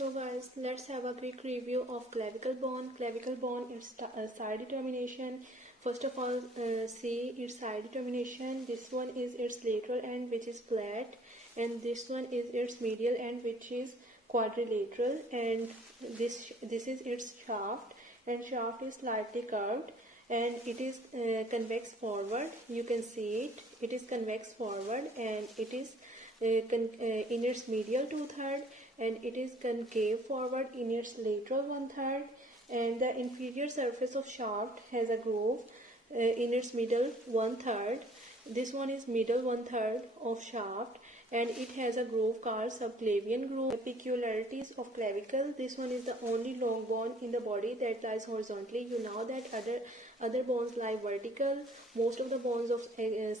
So guys, let's have a quick review of clavicle bone. Clavicle bone is side determination. First of all, see its side determination. This one is its lateral end, which is flat, and this one is its medial end, which is quadrilateral, and this is its shaft, and shaft is slightly curved, and it is convex forward. You can see it. It is convex forward, and it is in its medial 2/3, and it is concave forward in its lateral 1/3, and the inferior surface of shaft has a groove in its middle 1/3. This one is middle 1/3 of shaft, and it has a groove called subclavian groove. The peculiarities of clavicle: this one is the only long bone in the body that lies horizontally. You know that other bones lie vertical. Most of the bones of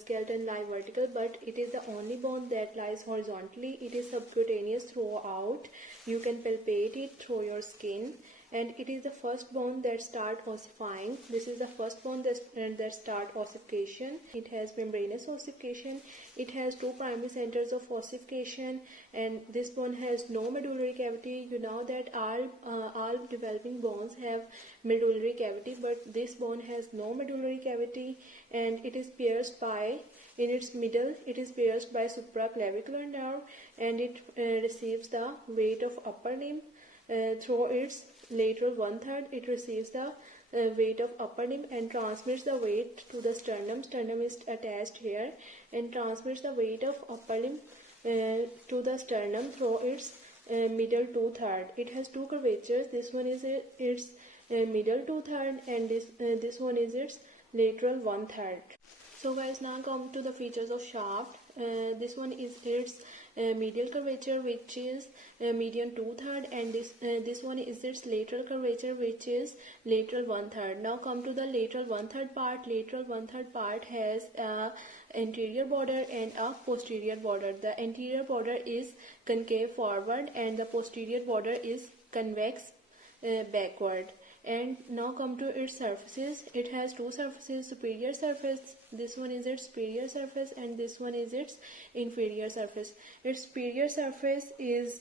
skeleton lie vertical, but it is the only bone that lies horizontally. It is subcutaneous throughout. You can palpate it through your skin, and it is the first bone that start ossifying. This is the first bone that start ossification. It has membranous ossification. It has two primary centers of ossification, and this bone has no medullary cavity. You know that all developing bones have medullary cavity, but this bone has no medullary cavity, and it is pierced by, in its middle, it is pierced by supraclavicular nerve, and it receives the weight of upper limb through its lateral 1/3. It receives the weight of upper limb and transmits the weight to the sternum. Sternum is attached here, and transmits the weight of upper limb to the sternum through its middle 2/3. It has two curvatures. This one is its middle 2/3, and this one is its lateral 1/3. So guys, now come to the features of shaft. This one is its medial curvature, which is median 2/3, and this one is its lateral curvature, which is lateral 1/3. Now come to the lateral 1/3 part. Lateral 1/3 part has a anterior border and a posterior border. The anterior border is concave forward, and the posterior border is convex backward. And now come to its surfaces. It has two surfaces: superior surface, this one is its superior surface, and this one is its inferior surface. Its superior surface is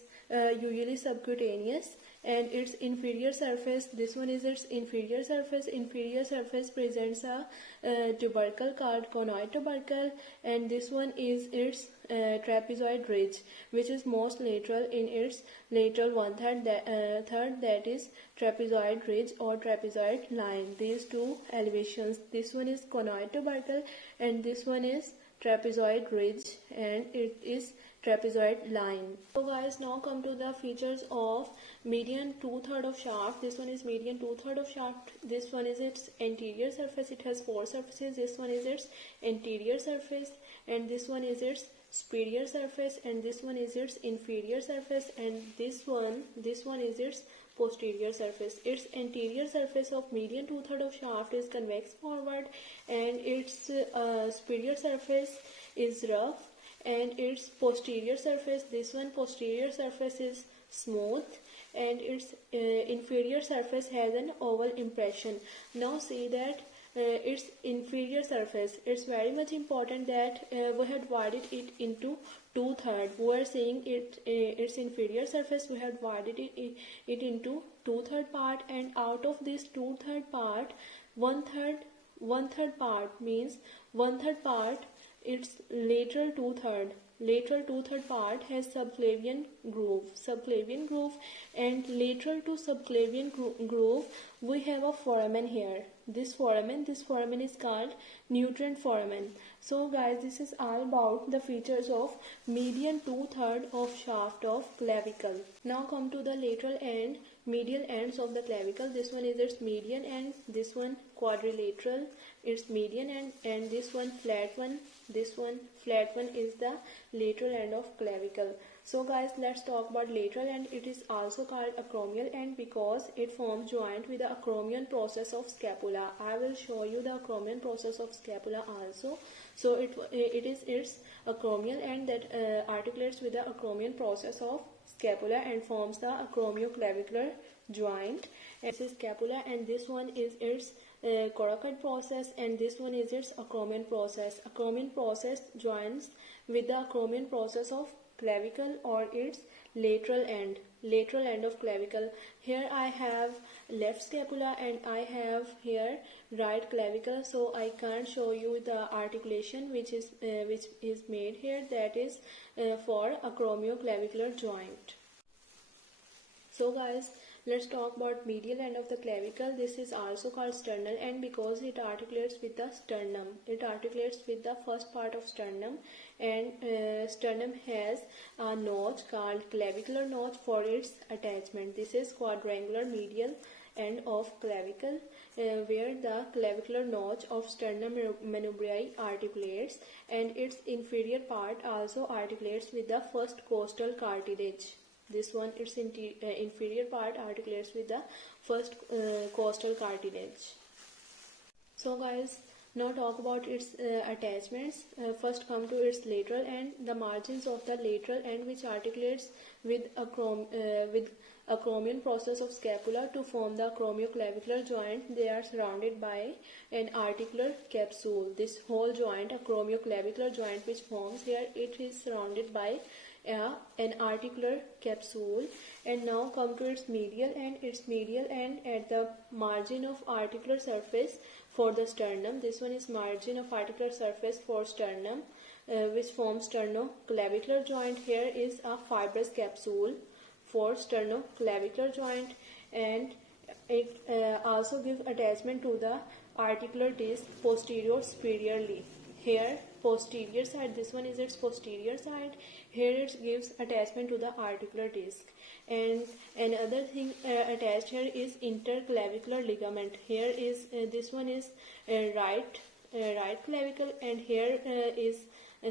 usually subcutaneous, and its inferior surface, this one is its inferior surface. Inferior surface presents a tubercle called conoid tubercle, and this one is its trapezoid ridge, which is most lateral in its lateral 1/3, that is trapezoid ridge or trapezoid line. These two elevations, this one is conoid tubercle and this one is trapezoid ridge, and it is trapezoid line. So guys, now come to the features of median 2/3 of shaft. This one is median 2/3 of shaft. This one is its anterior surface. It has four surfaces. This one is its anterior surface, and this one is its superior surface, and this one is its inferior surface, and this one is its posterior surface. Its anterior surface of median 2/3 of shaft is convex forward, and its superior surface is rough, and its posterior surface, this one posterior surface is smooth, and its inferior surface has an oval impression. Now see that its inferior surface, it's very much important that we have divided it into 2/3. We are saying its inferior surface, we have divided it into 2/3 part, and out of this 2/3 part, 1/3 part means 1/3 part, its lateral 2/3. Lateral 2/3 part has subclavian groove, and lateral to subclavian groove we have a foramen here. This foramen is called nutrient foramen. So guys, this is all about the features of median 2/3 of shaft of clavicle. Now come to the lateral and medial ends of the clavicle. This one is its median end, this one quadrilateral, its median end, and this one flat one. This one flat one is the lateral end of clavicle. So guys, let's talk about lateral end. It is also called acromial end because it forms joint with the acromion process of scapula. I will show you the acromion process of scapula also. So it is its acromial end that articulates with the acromion process of scapula and forms the acromioclavicular joint. And this is scapula, and this one is its coracoid process, and this one is its acromion process. Acromion process joins with the acromion process of clavicle or its lateral end of clavicle. Here I have left scapula and I have here right clavicle, so I can't show you the articulation which is made here, that is for acromioclavicular joint. So guys, let's talk about medial end of the clavicle. This is also called sternal end because it articulates with the sternum. It articulates with the first part of sternum, and sternum has a notch called clavicular notch for its attachment. This is quadrangular medial end of clavicle where the clavicular notch of sternum manubriae articulates, and its inferior part also articulates with the first costal cartilage. This one, its inferior part articulates with the first costal cartilage. So guys, now talk about its attachments. First come to its lateral end. The margins of the lateral end which articulates with acromion process of scapula to form the acromioclavicular joint. They are surrounded by an articular capsule. This whole joint, acromioclavicular joint which forms here, it is surrounded by an articular capsule. And now come to its medial end. Its medial end at the margin of articular surface for the sternum. This one is margin of articular surface for sternum which forms sternoclavicular joint. Here is a fibrous capsule for sternoclavicular joint, and it also gives attachment to the articular disc posterior superiorly. Here posterior side, this one is its posterior side. Here it gives attachment to the articular disc. And another thing attached here is interclavicular ligament. Here is this one is right clavicle, and here is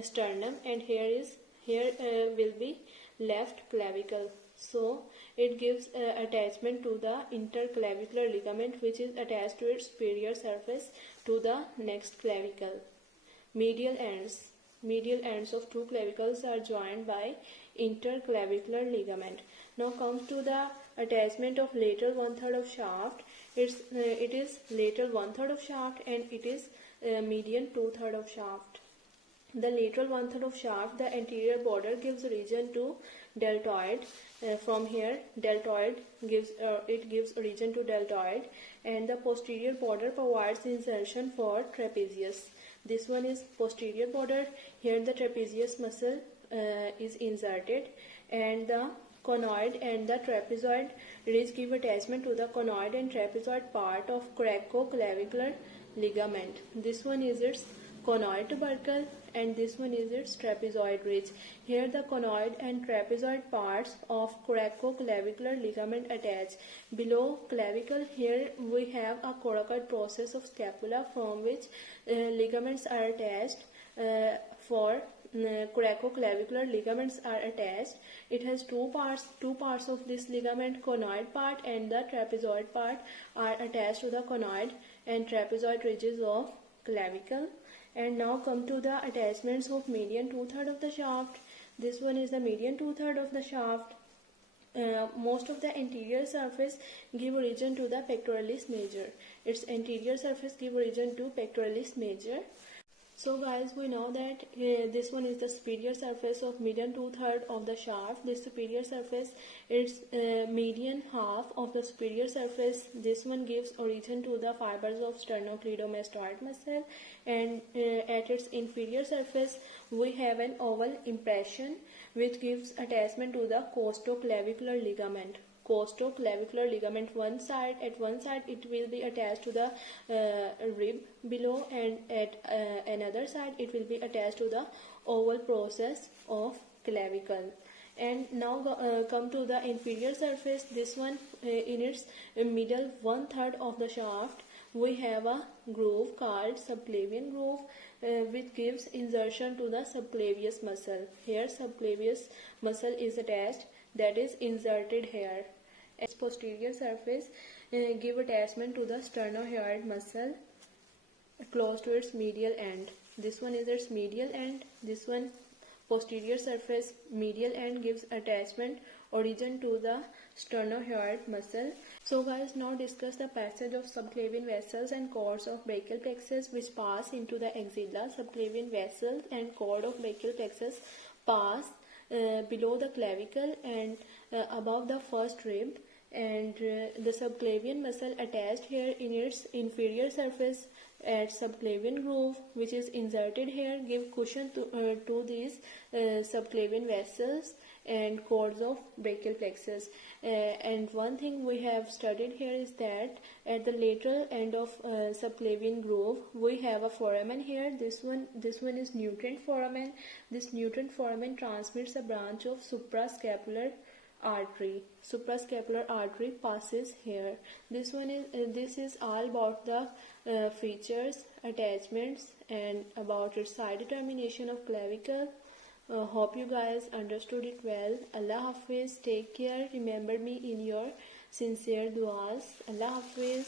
sternum, and here will be left clavicle. So it gives attachment to the interclavicular ligament which is attached to its superior surface to the next clavicle. Medial ends of two clavicles are joined by interclavicular ligament. Now comes to the attachment of lateral 1/3 of shaft. It is lateral 1/3 of shaft, and it is median 2/3 of shaft. The lateral 1/3 of shaft, the anterior border gives origin to deltoid. From here, deltoid gives origin to deltoid, and the posterior border provides insertion for trapezius. This one is posterior border. Here the trapezius muscle is inserted, and the conoid and the trapezoid ridge give attachment to the conoid and trapezoid part of coracoclavicular ligament. This one is its conoid tubercle, and this one is its trapezoid ridge. Here the conoid and trapezoid parts of coracoclavicular ligament attach. Below clavicle, here we have a coracoid process of scapula from which ligaments are attached. For coracoclavicular ligaments are attached. It has two parts of this ligament, conoid part and the trapezoid part, are attached to the conoid and trapezoid ridges of clavicle. And now come to the attachments of median 2/3 of the shaft. This one is the median 2/3 of the shaft. Most of the anterior surface give origin to the pectoralis major. Its anterior surface give origin to pectoralis major. So guys, we know that this one is the superior surface of median 2/3 of the shaft. This superior surface is median half of the superior surface. This one gives origin to the fibers of sternocleidomastoid muscle, and at its inferior surface we have an oval impression which gives attachment to the costoclavicular ligament. Costoclavicular ligament, at one side it will be attached to the rib below, and at another side it will be attached to the oval process of clavicle. And now come to the inferior surface. This one in its middle 1/3 of the shaft we have a groove called subclavian groove which gives insertion to the subclavius muscle. Here subclavius muscle is attached, that is inserted here. Its posterior surface give attachment to the sternohyoid muscle close to its medial end. This one is its medial end. This one posterior surface medial end gives attachment origin to the sternohyoid muscle. So guys, now discuss the passage of subclavian vessels and cords of brachial plexus which pass into the axilla. Subclavian vessels and cord of brachial plexus pass below the clavicle and above the first rib, and the subclavian muscle attached here in its inferior surface at subclavian groove, which is inserted here, give cushion to these subclavian vessels and cords of brachial plexus. And one thing we have studied here is that at the lateral end of subclavian groove we have a foramen here. This one is nutrient foramen. This nutrient foramen transmits a branch of suprascapular artery. Suprascapular artery passes here. This is all about the features, attachments, and about its side determination of clavicle. Hope you guys understood it well. Allah Hafiz. Take care. Remember me in your sincere duas. Allah Hafiz.